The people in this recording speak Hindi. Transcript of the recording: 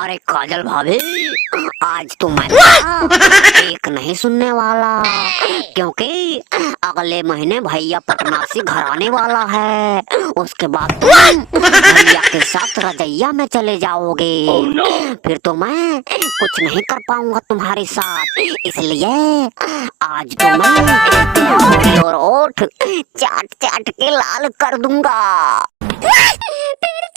अरे काजल भाभी, आज तो मैं एक नहीं सुनने वाला, क्योंकि अगले महीने भैया पटना से घर आने वाला है। उसके बाद तुम भैया के साथ रजैया में चले जाओगे। फिर तो मैं कुछ नहीं कर पाऊंगा तुम्हारे साथ, इसलिए आज तो मैं तुम्हारी और ओठ चाट चाट के लाल कर दूंगा। फिर